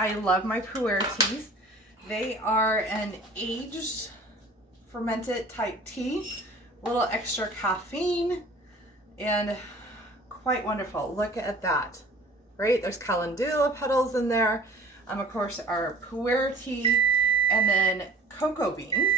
I love my Pu'erh teas. They are an aged fermented type tea, a little extra caffeine, and quite wonderful. Look at that, right? There's calendula petals in there. Of course, our Pu'erh tea, and then cocoa beans.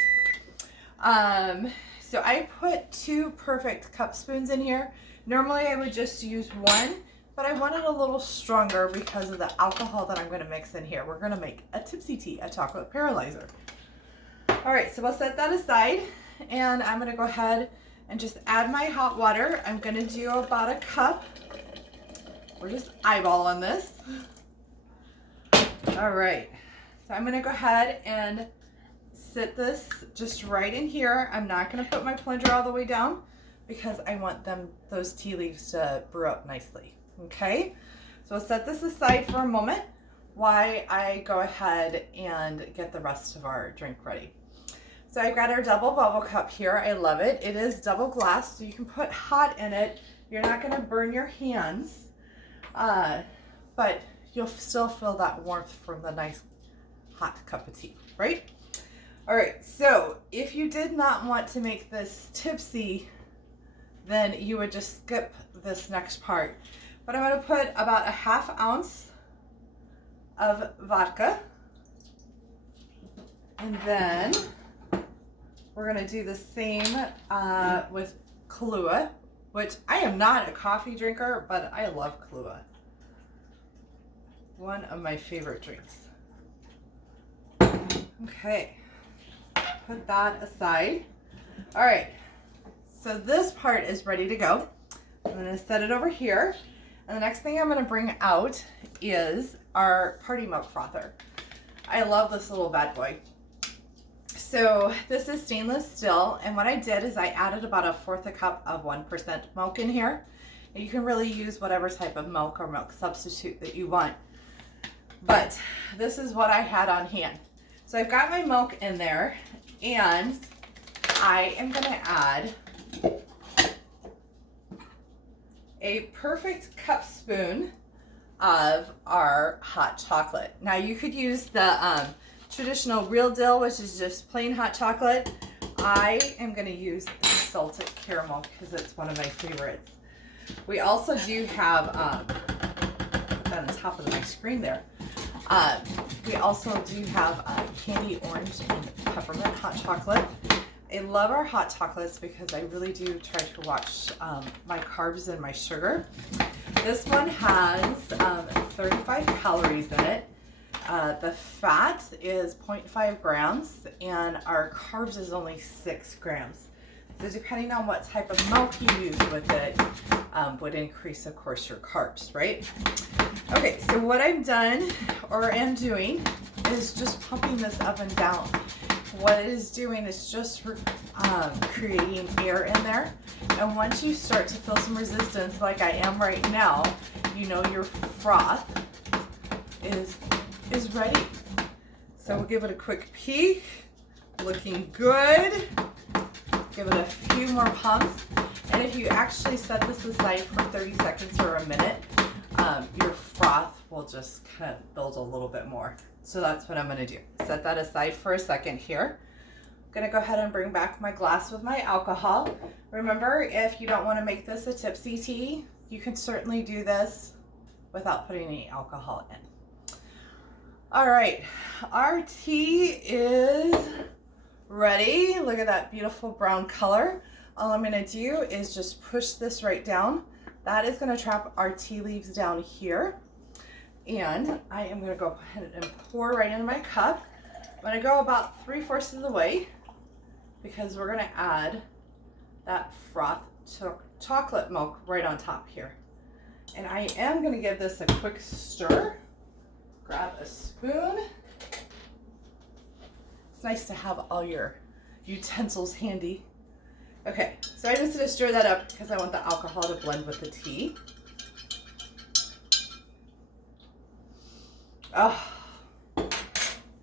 So I put 2 perfect cup spoons in here. Normally I would just use 1, but I wanted a little stronger because of the alcohol that I'm going to mix in here. We're going to make a tipsy tea, a chocolate paralyzer. All right, so we'll set that aside, and I'm going to go ahead and just add my hot water. I'm going to do about a cup. We're just eyeballing this. All right, so I'm going to go ahead and sit this just right in here. I'm not going to put my plunger all the way down because I want those tea leaves to brew up nicely. Okay, so we'll set this aside for a moment while I go ahead and get the rest of our drink ready. So I've got our double bubble cup here. I love it. It is double glass, so you can put hot in it. You're not going to burn your hands, but you'll still feel that warmth from the nice hot cup of tea, right? All right, so if you did not want to make this tipsy, then you would just skip this next part. But I'm going to put about a 1/2 ounce of vodka, and then we're going to do the same with Kahula, which I am not a coffee drinker, but I love Kahula. One of my favorite drinks. Okay, put that aside. All right, so this part is ready to go. I'm going to set it over here. And the next thing I'm going to bring out is our party milk frother. I love this little bad boy. So this is stainless steel, and what I did is I added about 1/4 cup of 1% milk in here. And you can really use whatever type of milk or milk substitute that you want. But this is what I had on hand. So I've got my milk in there, and I am going to add a perfect cup spoon of our hot chocolate. Now you could use the traditional real deal, which is just plain hot chocolate. I am going to use salted caramel because it's one of my favorites. We also do have, put that on top of my screen there. We also do have candy orange and peppermint hot chocolate. I love our hot chocolates because I really do try to watch my carbs and my sugar. This one has 35 calories in it. The fat is 0.5 grams, and our carbs is only 6 grams. So depending on what type of milk you use with it, would increase, of course, your carbs, right? Okay, so what I've done, or am doing, is just pumping this up and down. What it is doing is just creating air in there. And once you start to feel some resistance, like I am right now, you know your froth is ready. So we'll give it a quick peek. Looking good. Give it a few more pumps. And if you actually set this aside for 30 seconds or a minute, your froth will just kind of build a little bit more. So that's what I'm going to do. Set that aside for a second here. I'm going to go ahead and bring back my glass with my alcohol. Remember, if you don't want to make this a tipsy tea, you can certainly do this without putting any alcohol in. All right, our tea is ready. Look at that beautiful brown color. All I'm going to do is just push this right down. That is going to trap our tea leaves down here. And I am going to go ahead and pour right into my cup. I'm going to go about 3/4 of the way because we're going to add that froth chocolate milk right on top here. And I am going to give this a quick stir. Grab a spoon. It's nice to have all your utensils handy. Okay, so I just going to stir that up because I want the alcohol to blend with the tea. Oh,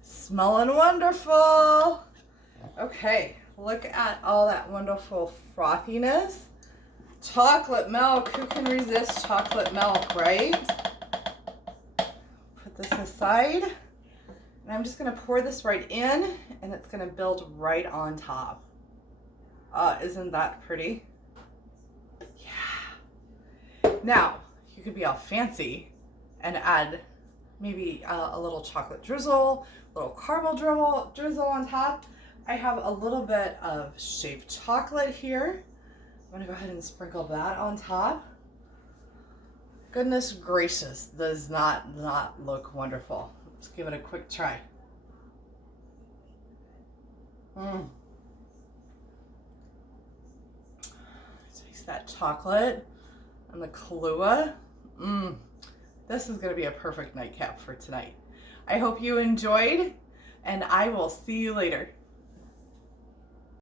smelling wonderful. Okay, look at all that wonderful frothiness. Chocolate milk, who can resist chocolate milk, right? Put this aside. And I'm just gonna pour this right in, and it's gonna build right on top. Isn't that pretty? Yeah. Now, you could be all fancy and add maybe a little chocolate drizzle, a little caramel drizzle on top. I have a little bit of shaved chocolate here. I'm gonna go ahead and sprinkle that on top. Goodness gracious, does not look wonderful. Let's give it a quick try. Taste that chocolate and the Kahlua. This is gonna be a perfect nightcap for tonight. I hope you enjoyed, and I will see you later.